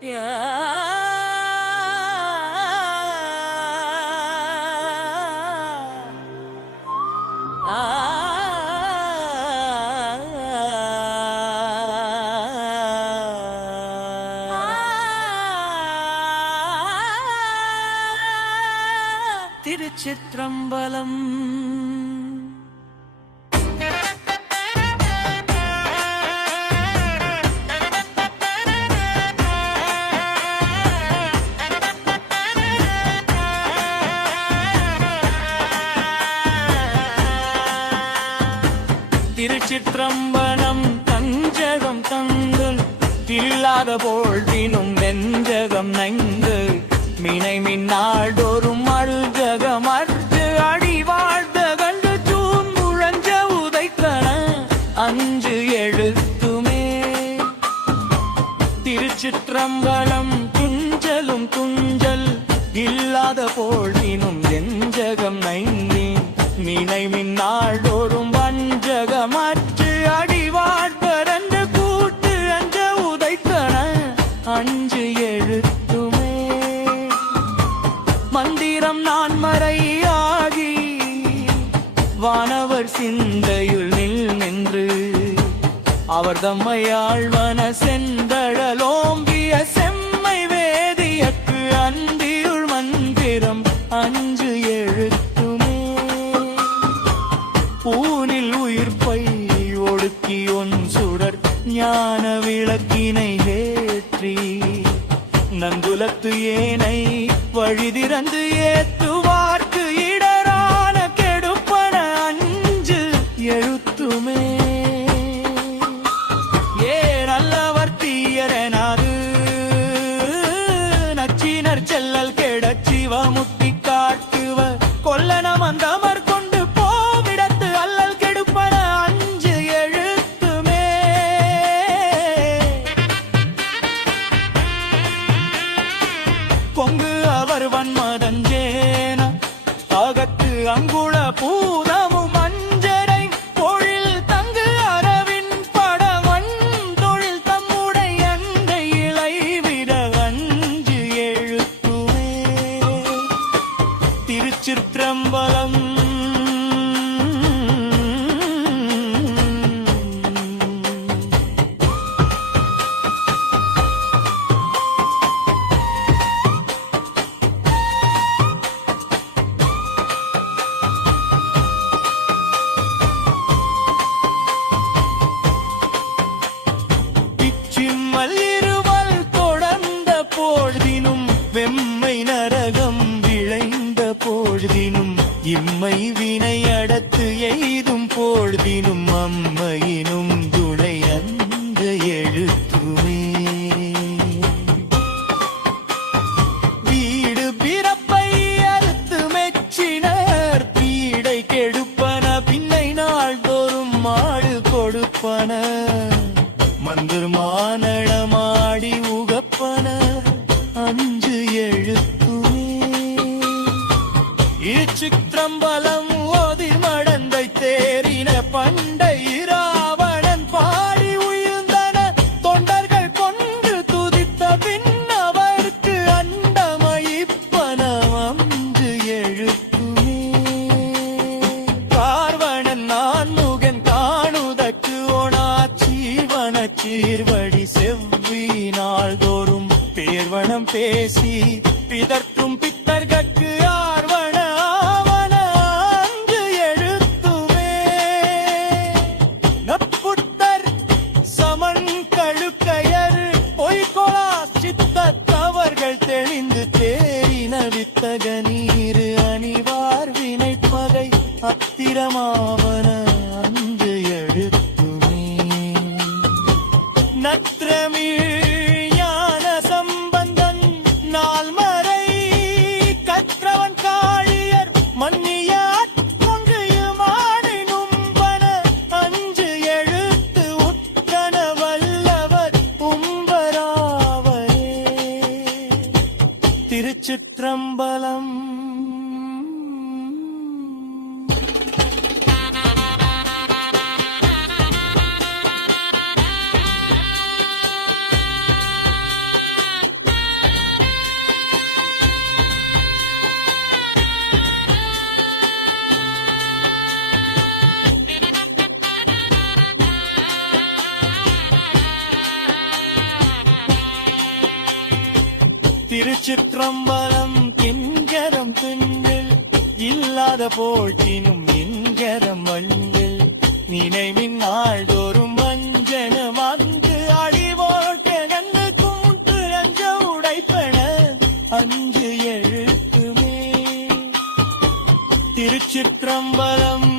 திருச்சிற்றம்பலம். திருச்சிற்றம்பலம் தஞ்சகம் தங்கள் தில்லாத போழ்தினும் வெஞ்சகம் நைந்து மினை மின்னாடோறும் அழுஜகம் அற்று அடி வாழ்ந்த கண்டு தூண் முழஞ்ச உதைத்தன அஞ்சு எழுத்துமே. திருச்சிற்றம்பலம் துஞ்சலும் துஞ்சல் இல்லாத போழ்தினும் வெஞ்சகம் நைந்தி மினை மின்னாடோறும் வஞ்சகம் அற்று அடி வாழ்ந்த கூட்டு அஞ்ச உதைத்தன அஞ்சு எழுத்துமே. மந்திரம் நான் மறையாகி வானவர் சிந்தையுள் நின்று அவர் தம்மையாழ்வன செந்தழலோம்பிய செம்மை வேதியக்கு அந்தியுள் மந்திரம் அஞ்சு எழுத்துமே. பூனில் உயிர்ப்பை ஒடுக்கி ஒன் சுடர் ஞான விளக்கினை ஏற்றி நங்குலத்து ஏனை வழிதிறந்து ஏத்துவார்க்கு இடரான கெடுப்பன அஞ்சு எழுத்துமே. ஏ நல்லவர் தீயரனாது நச்சினர் செல்லல் கெடச் சிவமுத்தி காட்டுவ கொல்லனம் அந்தமர் கொண்டு போவிடத்து அல்லல் கெடுப்பன அஞ்சு எழுத்துமே. பொங்கு அவர் வன்மதஞ்சேன அகத்து அங்குள பூதமும் அஞ்சரை பொழில் தங்கு அரவின் படவன் தொழில் தம்முடைய அண்டை இலை விட அஞ்சு எழுத்துமே. திருச்சிற்றம்பலம். பிச்சிம்மல் இருவல் தொடர்ந்த போழ்தினும் வெம்மை நரகம் விளைந்த போழ்தினும் இம்மை வினை அடத்து எய்தும் போழ்தினும் அம்மையினும் துணை அந்த எழுத்துமே. வீடு பிறப்பை அறுத்து மெச்சினர் பீடை கெடுப்பன பின்னை நாள்தோறும் மாடு கொடுப்பன மந்திர் மானடமாடி உகப்பன அஞ்சு எழுத்துமே. இச்சிற்றம்பலம் ஓதிர் மடந்தை தேறின பண்டை இராவணன் பாடி உயிர்ந்தன தொண்டர்கள் கொண்டு துதித்த பின்னவர்க்கு அண்டமயிப்பன அஞ்சு எழுத்துமே. பார்வணன் நான் முகன் காணுதற்கு ஒனா சீவன சீர்வடி செவ்வி நாள்தோறும் பேர்வனம் பேசி பிதற்றும் பித்தர்கட்கு ஆர்வன ஆவன அஞ்சு எழுத்துமே. நப்புத்தர் சமன் கழுக்கையர் பொய்கொளா சித்தத்தவர்கள் தெளிந்து தேறின வித்தக நீரு அணிவார் வினைப்பகை அத்திரமாவன அஞ்சு எழுத்துமே. நற்றமிழ் ஞான சம்பந்தன் நால்மறை கற்றவன் காளியர் மன்னியார் கொங்கையுமாடினும்பன அஞ்சு எழுத்து உற்றன வல்லவர் உம்பராவரே. திருச்சிற்றம்பலம். திருச்சிற்றம்பலம் கிங்கரம் திண்ணில் இல்லாத போட்டினும் இங்கரம் மண்ணில் நினைவின் நாள்தோறும் வஞ்சன வந்து அடிவோட்டென்னு கூட்டு அஞ்ச உடைப்பன அஞ்சு எழுத்துமே திருச்சிற்றம்பலம்